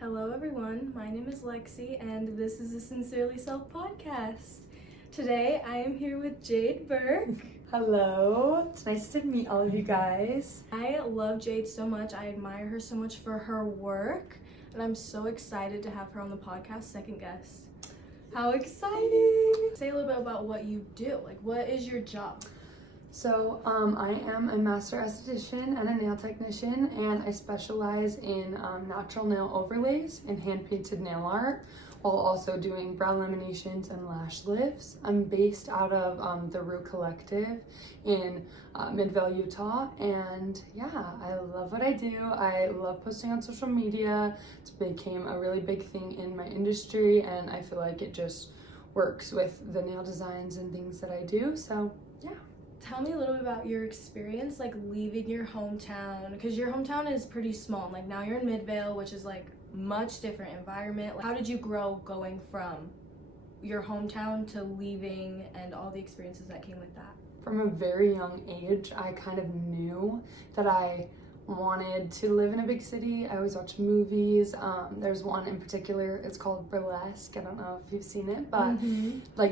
Hello everyone, my name is Lexi and this is a Sincerely Self podcast. Today I am here with Jayde Burk. Hello, it's nice to meet all of you guys. I love Jayde so much, I admire her so much for her work, and I'm so excited to have her on the podcast, second guest. How exciting! Say a little bit about what you do, what is your job? So, I am a master esthetician and a nail technician, and I specialize in natural nail overlays and hand-painted nail art, while also doing brow laminations and lash lifts. I'm based out of the Rue Collective in Midvale, Utah, and yeah, I love what I do. I love posting on social media. It became a really big thing in my industry, and I feel like it just works with the nail designs and things that I do, so yeah. Tell me a little bit about your experience, leaving your hometown, because your hometown is pretty small. Now you're in Midvale, which is much different environment. How did you grow going from your hometown to leaving and all the experiences that came with that? From a very young age, I kind of knew that I wanted to live in a big city. I always watch movies. There's one in particular, it's called Burlesque. I don't know if you've seen it, but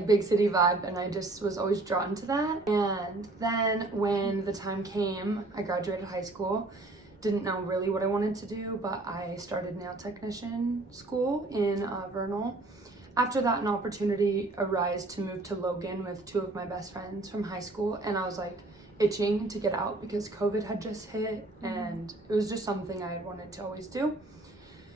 big city vibe, and I just was always drawn to that. And then when the time came, I graduated high school. Didn't know really what I wanted to do, but I started nail technician school in Vernal. After that, an opportunity arose to move to Logan with two of my best friends from high school, and I was itching to get out because COVID had just hit, and it was just something I had wanted to always do.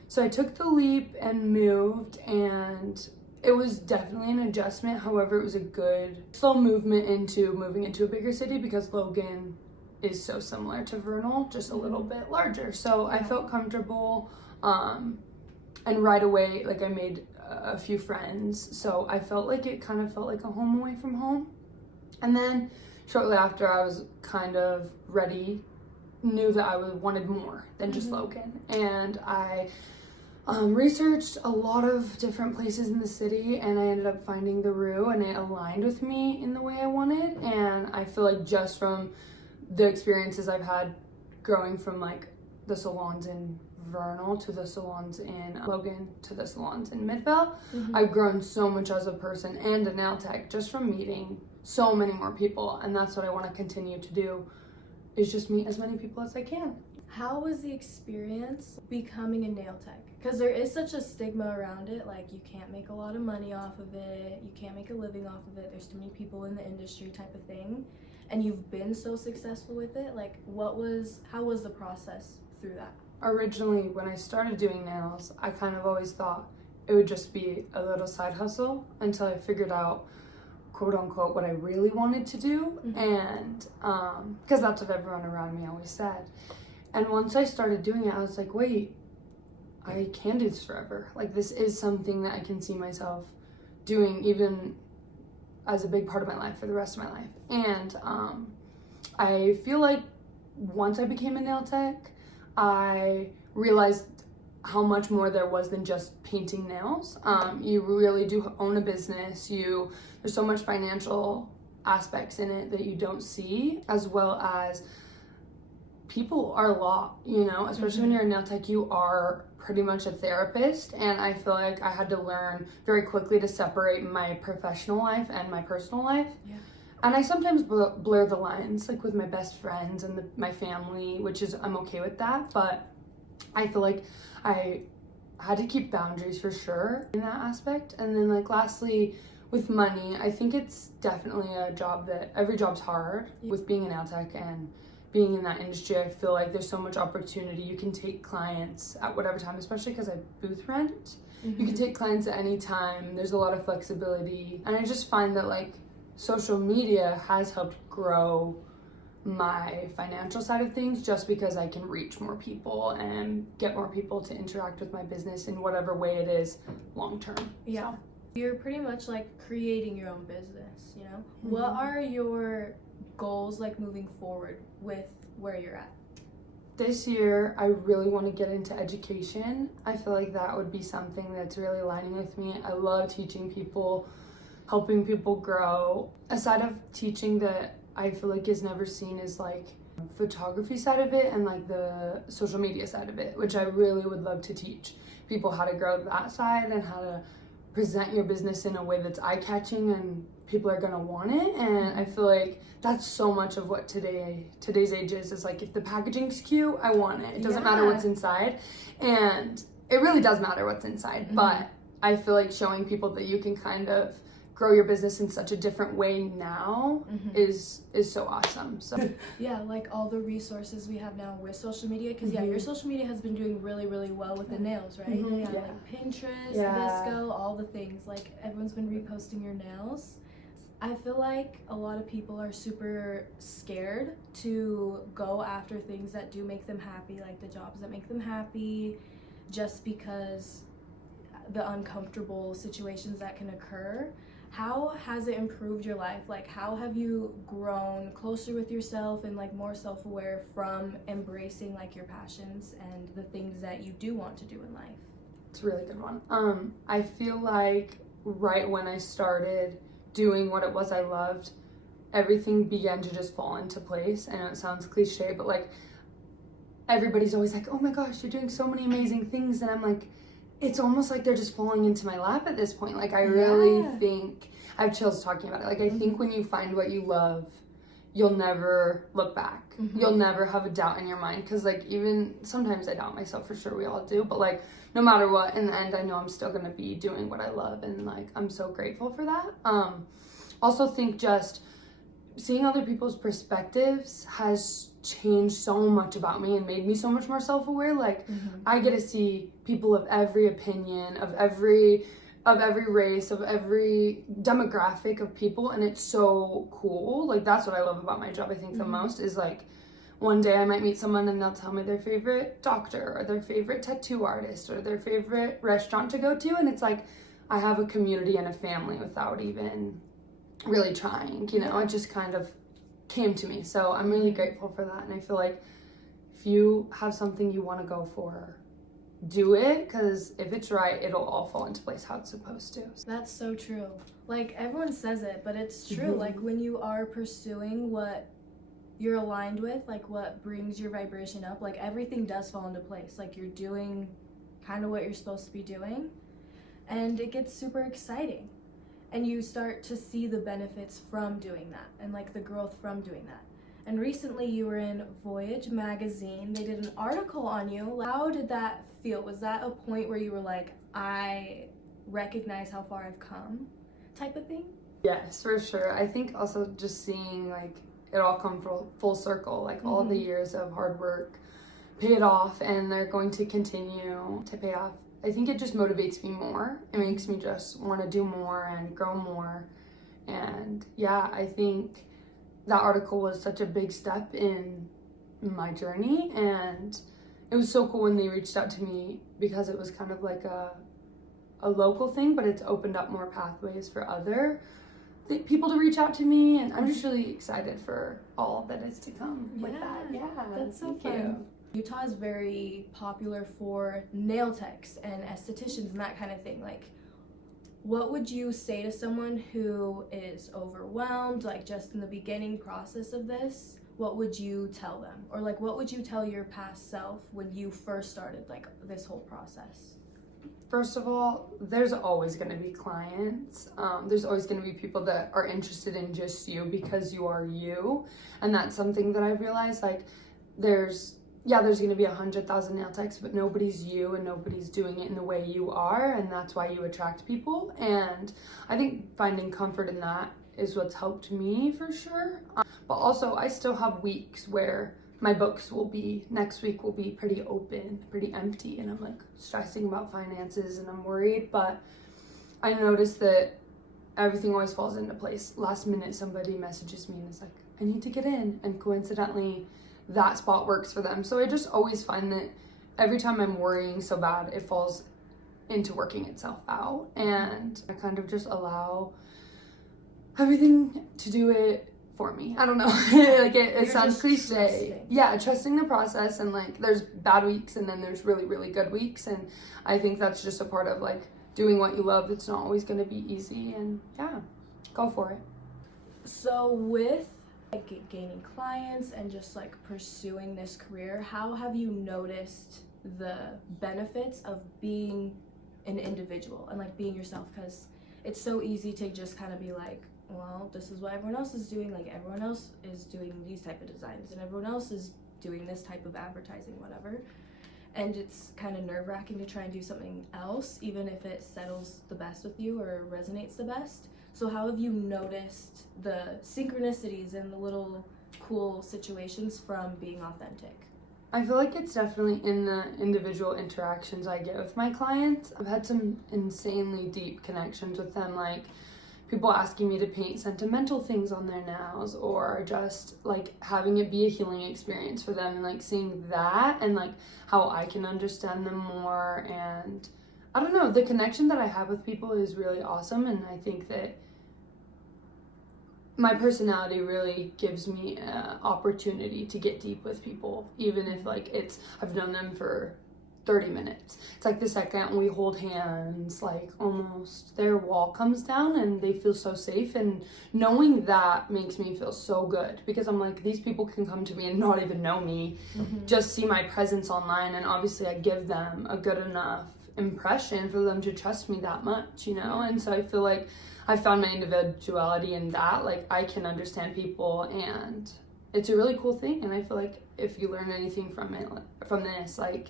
So I took the leap and moved, and it was definitely an adjustment. However, it was a good slow movement into moving into a bigger city because Logan is so similar to Vernal, just a little bit larger. So I felt comfortable, and right away, I made a few friends. So I felt it kind of felt like a home away from home. And then shortly after, I was kind of ready, knew that I wanted more than just Logan. And I researched a lot of different places in the city, and I ended up finding the Rue, and it aligned with me in the way I wanted. And I feel just from the experiences I've had growing from the salons in Vernal to the salons in Logan to the salons in Midvale, I've grown so much as a person and a nail tech just from meeting so many more people, and that's what I want to continue to do, is just meet as many people as I can. How was the experience becoming a nail tech? Because there is such a stigma around it, you can't make a lot of money off of it, you can't make a living off of it, there's too many people in the industry type of thing, and you've been so successful with it. How was the process through that? Originally, when I started doing nails, I kind of always thought it would just be a little side hustle until I figured out, quote unquote, what I really wanted to do, and because that's what everyone around me always said. And once I started doing it, I was wait, I can do this forever. This is something that I can see myself doing even as a big part of my life for the rest of my life. And I feel once I became a nail tech, I realized how much more there was than just painting nails. You really do own a business. There's so much financial aspects in it that you don't see, as well as people are a lot, especially when you're a nail tech, you are pretty much a therapist. And I feel I had to learn very quickly to separate my professional life and my personal life. Yeah. And I sometimes blur the lines, with my best friends and my family, which is, I'm okay with that. But I feel I had to keep boundaries for sure in that aspect. And then lastly, with money, I think it's definitely a job that every job's hard. With being a nail tech and being in that industry, I feel there's so much opportunity. You can take clients at whatever time, especially because I booth rent. You can take clients at any time. There's a lot of flexibility. And I just find that social media has helped grow my financial side of things, just because I can reach more people and get more people to interact with my business in whatever way it is long term. Yeah. So. You're pretty much creating your own business, What are your goals moving forward with where you're at? This year, I really want to get into education. I feel that would be something that's really aligning with me. I love teaching people, helping people grow. A side of teaching that I feel is never seen is photography side of it and like the social media side of it, which I really would love to teach people how to grow that side and how to present your business in a way that's eye-catching and people are gonna want it. And I feel like that's so much of what today's age is like, if the packaging's cute, I want it. It doesn't matter what's inside. And it really does matter what's inside, but I feel like showing people that you can kind of grow your business in such a different way now is so awesome. So yeah, like all the resources we have now with social media, because your social media has been doing really, really well with the nails, right? Like Pinterest, Visco, all the things. Like everyone's been reposting your nails. I feel like a lot of people are super scared to go after things that do make them happy, like the jobs that make them happy, just because the uncomfortable situations that can occur. How has it improved your life? Like, how have you grown closer with yourself and like more self-aware from embracing like your passions and the things that you do want to do in life? It's a really good one. I feel like right when I started doing what it was I loved, everything began to just fall into place. I know it sounds cliche, but like everybody's always like, oh my gosh, you're doing so many amazing things. And I'm like, it's almost like they're just falling into my lap at this point. Like I really think, I have chills talking about it. Like I think when you find what you love, you'll never look back. You'll never have a doubt in your mind. Cause like even sometimes I doubt myself, for sure, we all do. But like no matter what, in the end, I know I'm still gonna be doing what I love. And like, I'm so grateful for that. Also think just seeing other people's perspectives has changed so much about me and made me so much more self-aware. Like I get to see people of every opinion, of every race, of every demographic of people, and it's so cool. Like that's what I love about my job. I think the most is like one day I might meet someone and they'll tell me their favorite doctor or their favorite tattoo artist or their favorite restaurant to go to, and it's like I have a community and a family without even really trying, you know. It just kind of came to me. So I'm really grateful for that. And I feel like if you have something you want to go for, do it, because if it's right, it'll all fall into place how it's supposed to. That's so true. Like everyone says it, but it's true. Like when you are pursuing what you're aligned with, like what brings your vibration up, like everything does fall into place. Like you're doing kind of what you're supposed to be doing, and it gets super exciting. And you start to see the benefits from doing that and like the growth from doing that. And recently you were in Voyage magazine. They did an article on you. How did that feel? Was that a point where you were like, I recognize how far I've come type of thing? Yes, for sure. I think also just seeing like it all come full circle, like all the years of hard work paid off, and they're going to continue to pay off. I think it just motivates me more. It makes me just want to do more and grow more. And yeah, I think that article was such a big step in my journey. And it was so cool when they reached out to me, because it was kind of like a local thing, but it's opened up more pathways for other people to reach out to me. And I'm just really excited for all that is to come with that. Yeah, that's so fun. Utah is very popular for nail techs and estheticians and that kind of thing. Like, what would you say to someone who is overwhelmed, like just in the beginning process of this? What would you tell them? Or like, what would you tell your past self when you first started like this whole process? First of all, there's always going to be clients. There's always going to be people that are interested in just you because you are you. And that's something that I've realized, like there's going to be 100,000 nail techs, but nobody's you and nobody's doing it in the way you are, and that's why you attract people. And I think finding comfort in that is what's helped me for sure. But also, I still have weeks where my books next week will be pretty open, pretty empty, and I'm like stressing about finances and I'm worried, but I noticed that everything always falls into place. Last minute, somebody messages me and is like, I need to get in, and coincidentally, that spot works for them. So I just always find that every time I'm worrying so bad, it falls into working itself out, and I kind of just allow everything to do it for me. I don't know. Like it sounds cliche. Yeah, trusting the process, and like there's bad weeks and then there's really, really good weeks, and I think that's just a part of like doing what you love. It's not always going to be easy, and yeah, go for it. So with Like gaining clients and just like pursuing this career, how have you noticed the benefits of being an individual and like being yourself? Because it's so easy to just kind of be like, well, this is what everyone else is doing, like everyone else is doing these type of designs and everyone else is doing this type of advertising, whatever, and it's kind of nerve-wracking to try and do something else even if it settles the best with you or resonates the best. So how have you noticed the synchronicities and the little cool situations from being authentic? I feel like it's definitely in the individual interactions I get with my clients. I've had some insanely deep connections with them, like people asking me to paint sentimental things on their nails, or just like having it be a healing experience for them, and like seeing that and like how I can understand them more. And I don't know, the connection that I have with people is really awesome, and I think that my personality really gives me an opportunity to get deep with people, even if like I've known them for 30 minutes. It's like the second we hold hands, like almost their wall comes down and they feel so safe, and knowing that makes me feel so good, because I'm like, these people can come to me and not even know me, just see my presence online, and obviously I give them a good enough impression for them to trust me that much, you know? And so I feel like I found my individuality in that, like I can understand people, and it's a really cool thing. And I feel like if you learn anything from it, from this, like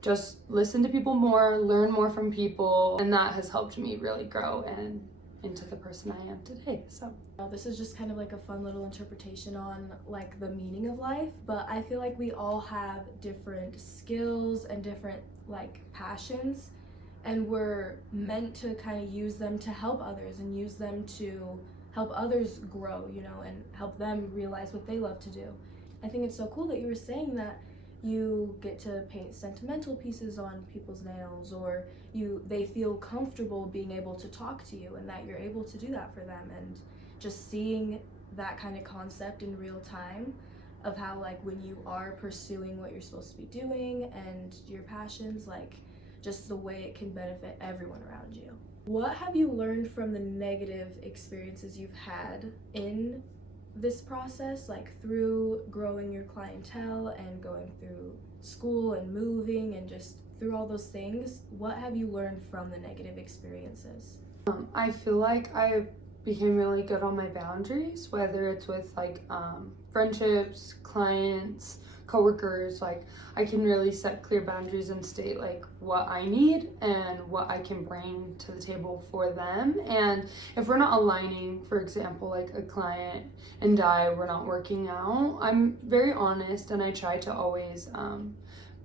just listen to people more, learn more from people, and that has helped me really grow and into the person I am today. So this is just kind of like a fun little interpretation on like the meaning of life, but I feel like we all have different skills and different like passions, and we're meant to kind of use them to help others and use them to help others grow, you know, and help them realize what they love to do. I think it's so cool that you were saying that you get to paint sentimental pieces on people's nails, or they feel comfortable being able to talk to you, and that you're able to do that for them. And just seeing that kind of concept in real time of how like when you are pursuing what you're supposed to be doing and your passions, like just the way it can benefit everyone around you. What have you learned from the negative experiences you've had in this process, like through growing your clientele and going through school and moving and just through all those things? What have you learned from the negative experiences? I feel like I became really good on my boundaries, whether it's with like friendships, clients, coworkers. Like I can really set clear boundaries and state like what I need and what I can bring to the table for them. And if we're not aligning, for example, like a client and we're not working out, I'm very honest, and I try to always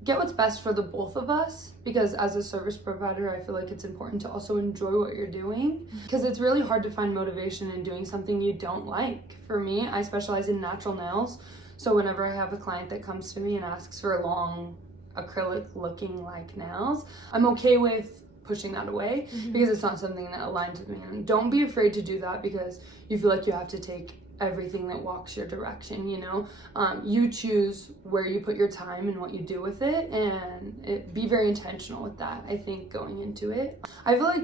get what's best for the both of us, because as a service provider, I feel like it's important to also enjoy what you're doing, because it's really hard to find motivation in doing something you don't like. For me, I specialize in natural nails, so whenever I have a client that comes to me and asks for long acrylic looking like nails, I'm okay with pushing that away because it's not something that aligns with me. And don't be afraid to do that because you feel like you have to take everything that walks your direction, you know? You choose where you put your time and what you do with it, and be very intentional with that, I think, going into it. I feel like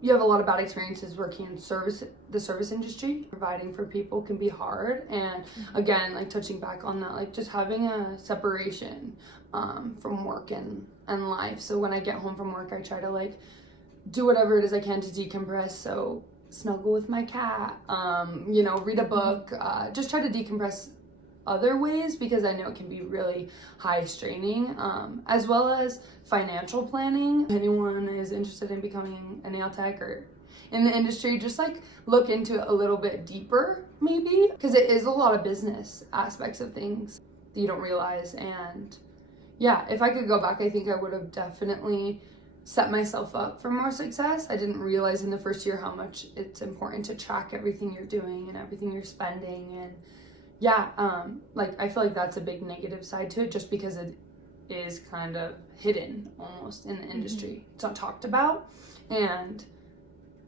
you have a lot of bad experiences working in the service industry. Providing for people can be hard, and again, like touching back on that, like just having a separation from work and life. So when I get home from work, I try to like do whatever it is I can to decompress. So snuggle with my cat, you know, read a book, just try to decompress other ways, because I know it can be really high straining, as well as financial planning. If anyone is interested in becoming a nail tech or in the industry, just like look into it a little bit deeper, maybe, because it is a lot of business aspects of things that you don't realize. And yeah, if I could go back, I think I would have definitely set myself up for more success. I didn't realize in the first year how much it's important to track everything you're doing and everything you're spending. And yeah, like I feel like that's a big negative side to it, just because it is kind of hidden almost in the industry. It's not talked about, and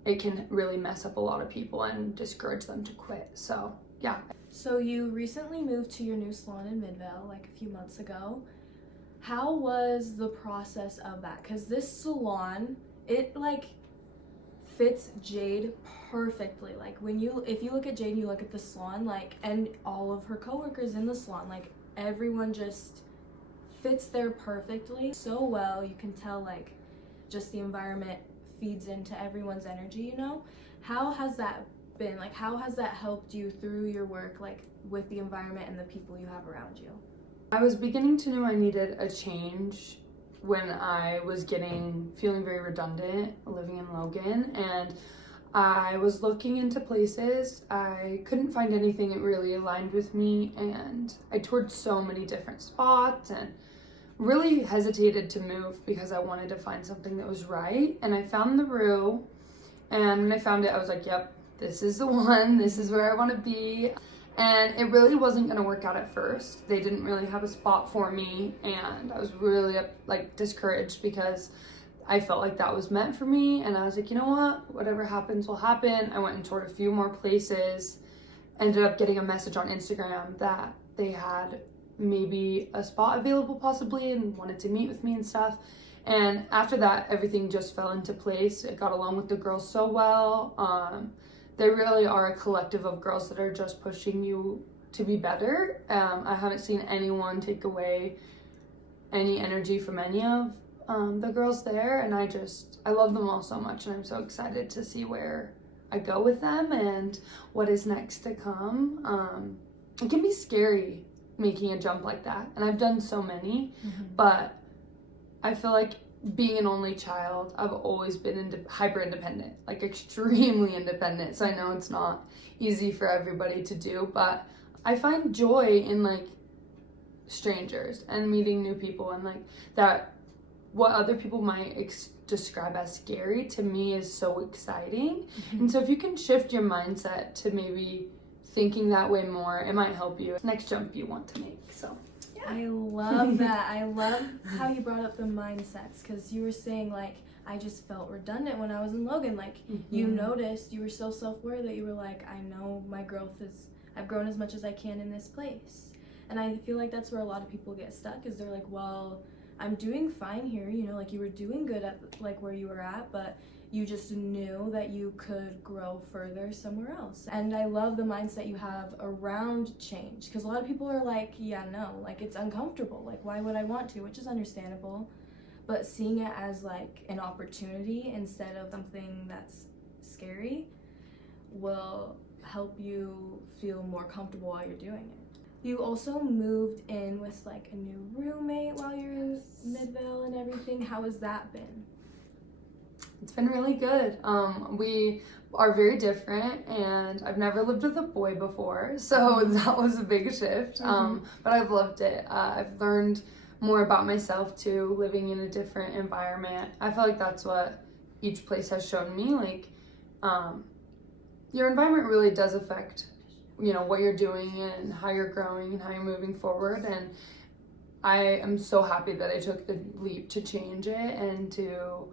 it can really mess up a lot of people and discourage them to quit. So yeah. So you recently moved to your new salon in Midvale like a few months ago. How was the process of that? Because this salon, it like fits Jayde perfectly. Like if you look at Jayde and you look at the salon, like, and all of her coworkers in the salon, like everyone just fits there perfectly so well. You can tell like just the environment feeds into everyone's energy, you know? How has that been? Like, how has that helped you through your work, like with the environment and the people you have around you? I was beginning to know I needed a change when I was feeling very redundant living in Logan, and I was looking into places. I couldn't find anything that really aligned with me, and I toured so many different spots and really hesitated to move because I wanted to find something that was right. And I found the Rue, and when I found it, I was like, yep, this is the one, this is where I want to be. And it really wasn't going to work out at first. They didn't really have a spot for me, and I was really like discouraged because I felt like that was meant for me. And I was like, you know what, whatever happens will happen. I went and toured a few more places, ended up getting a message on Instagram that they had maybe a spot available possibly and wanted to meet with me and stuff. And after that, everything just fell into place. I got along with the girls so well. They really are a collective of girls that are just pushing you to be better. I haven't seen anyone take away any energy from any of the girls there, and I love them all so much, and I'm so excited to see where I go with them and what is next to come. It can be scary making a jump like that, and I've done so many, but I feel like being an only child, I've always been hyper independent, like extremely independent. So I know it's not easy for everybody to do, but I find joy in like strangers and meeting new people, and like that what other people might describe as scary to me is so exciting. And so if you can shift your mindset to maybe thinking that way more, it might help you next jump you want to make. So I love that. I love how you brought up the mindsets, because you were saying like I just felt redundant when I was in Logan. Like you noticed, you were so self-aware that you were like, I know my growth is, I've grown as much as I can in this place. And I feel like that's where a lot of people get stuck, is they're like, well, I'm doing fine here, you know, like you were doing good at like where you were at, but you just knew that you could grow further somewhere else. And I love the mindset you have around change, because a lot of people are like, yeah, no, like it's uncomfortable, like why would I want to, which is understandable, but seeing it as like an opportunity instead of something that's scary will help you feel more comfortable while you're doing it. You also moved in with like a new roommate while you're in Midvale and everything. How has that been? It's been really good. We are very different, and I've never lived with a boy before, so that was a big shift. But I've loved it. I've learned more about myself too, living in a different environment. I feel like that's what each place has shown me. Like, your environment really does affect, you know, what you're doing and how you're growing and how you're moving forward. And I am so happy that I took the leap to change it and to,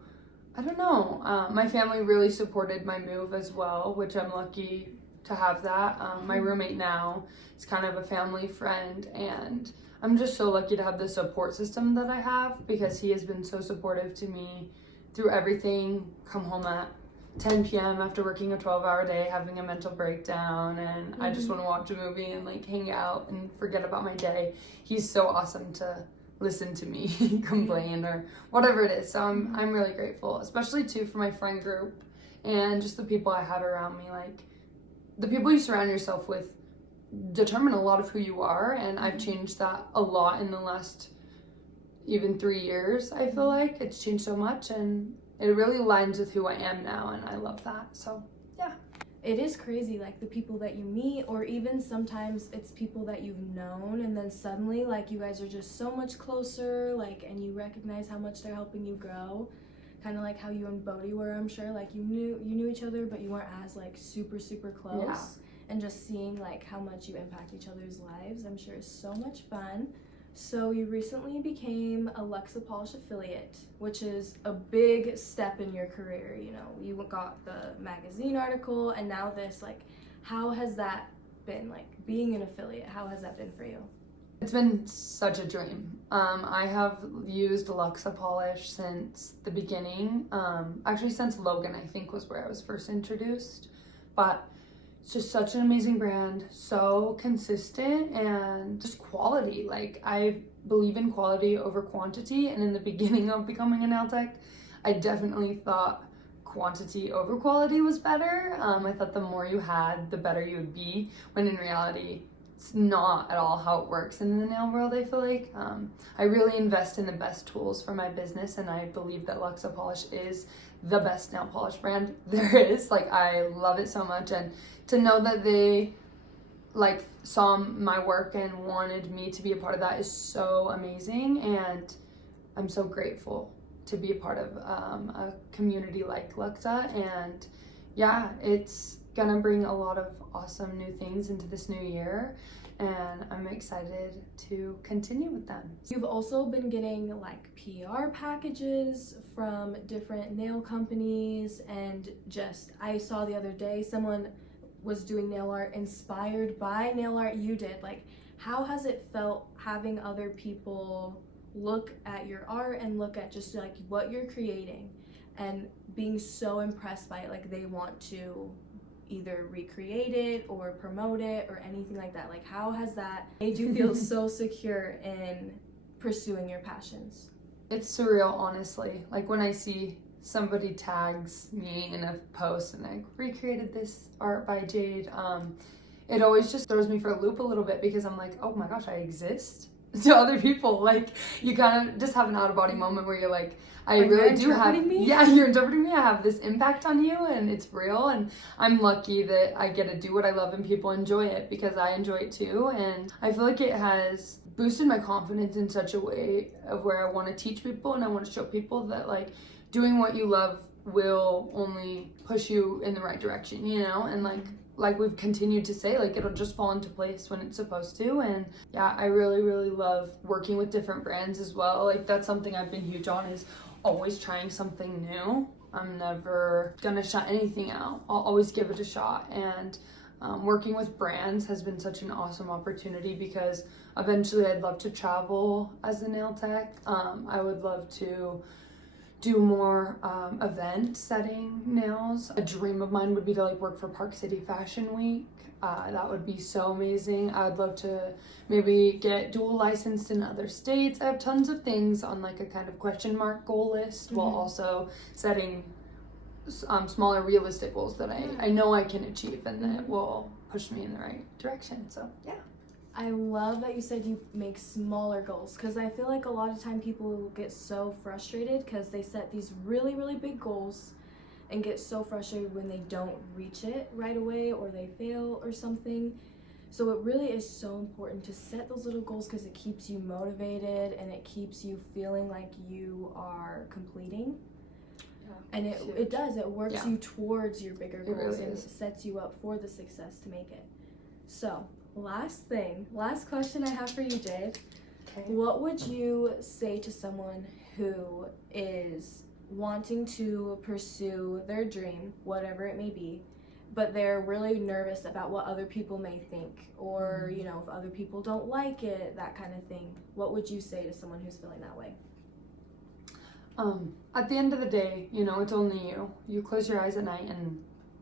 I don't know, my family really supported my move as well, which I'm lucky to have that. My roommate now is kind of a family friend, and I'm just so lucky to have the support system that I have, because he has been so supportive to me through everything. Come home at 10 p.m. after working a 12-hour day, having a mental breakdown, and I just want to watch a movie and like hang out and forget about my day. He's so awesome to listen to me complain or whatever it is. So I'm really grateful, especially too for my friend group and just the people I have around me. Like, the people you surround yourself with determine a lot of who you are, and I've changed that a lot in the last even 3 years. I feel like it's changed so much, and it really aligns with who I am now, and I love that. So yeah. It is crazy, like the people that you meet, or even sometimes it's people that you've known, and then suddenly like you guys are just so much closer, like, and you recognize how much they're helping you grow. Kind of like how you and Bodhi were, I'm sure. Like you knew each other, but you weren't as like super close. Yeah. And just seeing like how much you impact each other's lives, I'm sure is so much fun. So you recently became a Luxa Polish affiliate, which is a big step in your career. You know, you got the magazine article, and now this. Like, how has that been? Like being an affiliate, how has that been for you? It's been such a dream. I have used Luxa polish since the beginning. Actually, since Logan, I think, was where I was first introduced. But it's just such an amazing brand, so consistent and just quality. Like, I believe in quality over quantity. And in the beginning of becoming a nail tech, I definitely thought quantity over quality was better. I thought the more you had, the better you would be, when in reality, it's not at all how it works in the nail world. I feel like I really invest in the best tools for my business, and I believe that Luxa Polish is the best nail polish brand there is. Like, I love it so much, and to know that they like saw my work and wanted me to be a part of that is so amazing, and I'm so grateful to be a part of a community like Luxa. And yeah, it's gonna bring a lot of awesome new things into this new year, and I'm excited to continue with them. You've also been getting like PR packages from different nail companies, and just I saw the other day someone was doing nail art inspired by nail art you did. Like, how has it felt having other people look at your art and look at just like what you're creating and being so impressed by it, like they want to either recreate it or promote it or anything like that? Like, how has that made you feel so secure in pursuing your passions? It's surreal, honestly. Like, when I see somebody tags me in a post and I recreated this art by Jayde, it always just throws me for a loop a little bit, because I'm like, oh my gosh, I exist to other people. Like, you kind of just have an out-of-body moment where you're like, I like, really do have me? Yeah, you're interpreting me. I have this impact on you, and it's real, and I'm lucky that I get to do what I love and people enjoy it, because I enjoy it too. And I feel like it has boosted my confidence in such a way of where I want to teach people, and I want to show people that like doing what you love will only push you in the right direction, you know? And like we've continued to say, like, it'll just fall into place when it's supposed to. And yeah, I really, really love working with different brands as well. Like, that's something I've been huge on, is always trying something new. I'm never gonna shut anything out. I'll always give it a shot. And working with brands has been such an awesome opportunity, because eventually I'd love to travel as a nail tech. I would love to do more event setting nails. A dream of mine would be to like work for Park City Fashion Week. That would be so amazing. I would love to maybe get dual licensed in other states. I have tons of things on like a kind of question mark goal list, while also setting smaller realistic goals that I know I can achieve and that will push me in the right direction. So yeah. I love that you said you make smaller goals, because I feel like a lot of time people get so frustrated because they set these really, really big goals and get so frustrated when they don't reach it right away or they fail or something. So it really is so important to set those little goals, because it keeps you motivated and it keeps you feeling like you are completing. Yeah, and it does. It works you towards your bigger goals, and it sets you up for the success to make it. So, last question I have for you, Jayde. Okay. What would you say to someone who is wanting to pursue their dream, whatever it may be, but they're really nervous about what other people may think, or, you know, if other people don't like it, that kind of thing? What would you say to someone who's feeling that way? At the end of the day, you know, it's only you. You close your eyes at night and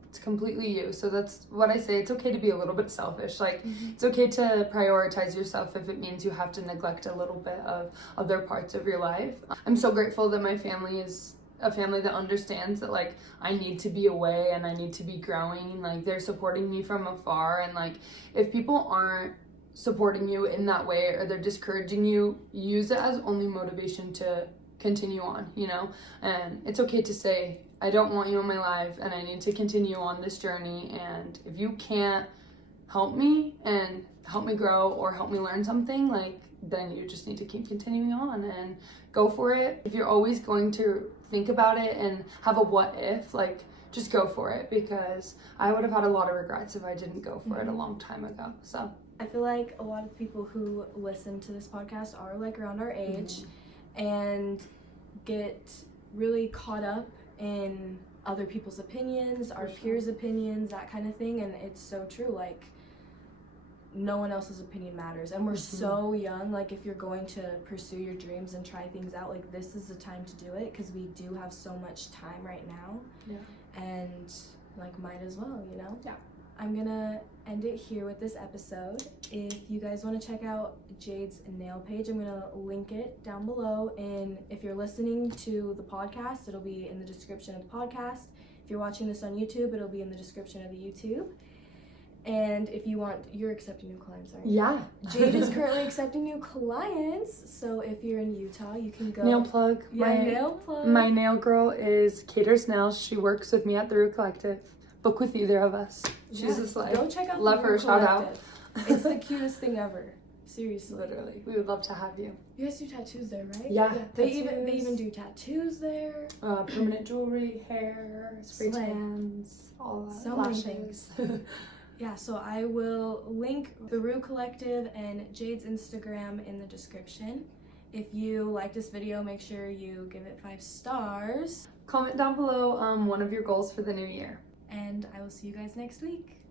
it's completely you. So that's what I say. It's okay to be a little bit selfish. Like, it's okay to prioritize yourself if it means you have to neglect a little bit of other parts of your life. I'm so grateful that my family is a family that understands that, like, I need to be away and I need to be growing, and like they're supporting me from afar. And like, if people aren't supporting you in that way, or they're discouraging you, use it as only motivation to continue on, you know? And it's okay to say, I don't want you in my life and I need to continue on this journey. And if you can't help me and help me grow or help me learn something, like, then you just need to keep continuing on and go for it. If you're always going to think about it and have a what if, like, just go for it, because I would have had a lot of regrets if I didn't go for it a long time ago. So I feel like a lot of people who listen to this podcast are like around our age and get really caught up in other people's opinions, our peers' opinions, that kind of thing. And it's so true. Like, no one else's opinion matters, and we're so young. Like, if you're going to pursue your dreams and try things out, like, this is the time to do it, because we do have so much time right now. Yeah. And like, might as well, you know. Yeah. I'm gonna end it here with this episode. If you guys want to check out Jayde's nail page, I'm gonna link it down below, and if you're listening to the podcast, it'll be in the description of the podcast. If you're watching this on YouTube, it'll be in the description of the YouTube. And if you want, you're accepting new clients, aren't you? Yeah. Jayde is currently accepting new clients, so if you're in Utah, you can go. Nail plug. Yeah, nail plug. My nail girl is Cater's Nails. She works with me at the Root Collective. Book with either of us. She's just like, go check out love the her, Root shout Collective. It's the cutest thing ever. Seriously. Literally. We would love to have you. You guys do tattoos there, right? Yeah. They even do tattoos there. Permanent jewelry, hair, spray Slay. tans, all that. So many things. Yeah, so I will link the Rue Collective and Jayde's Instagram in the description. If you like this video, make sure you give it 5 stars. Comment down below one of your goals for the new year. And I will see you guys next week.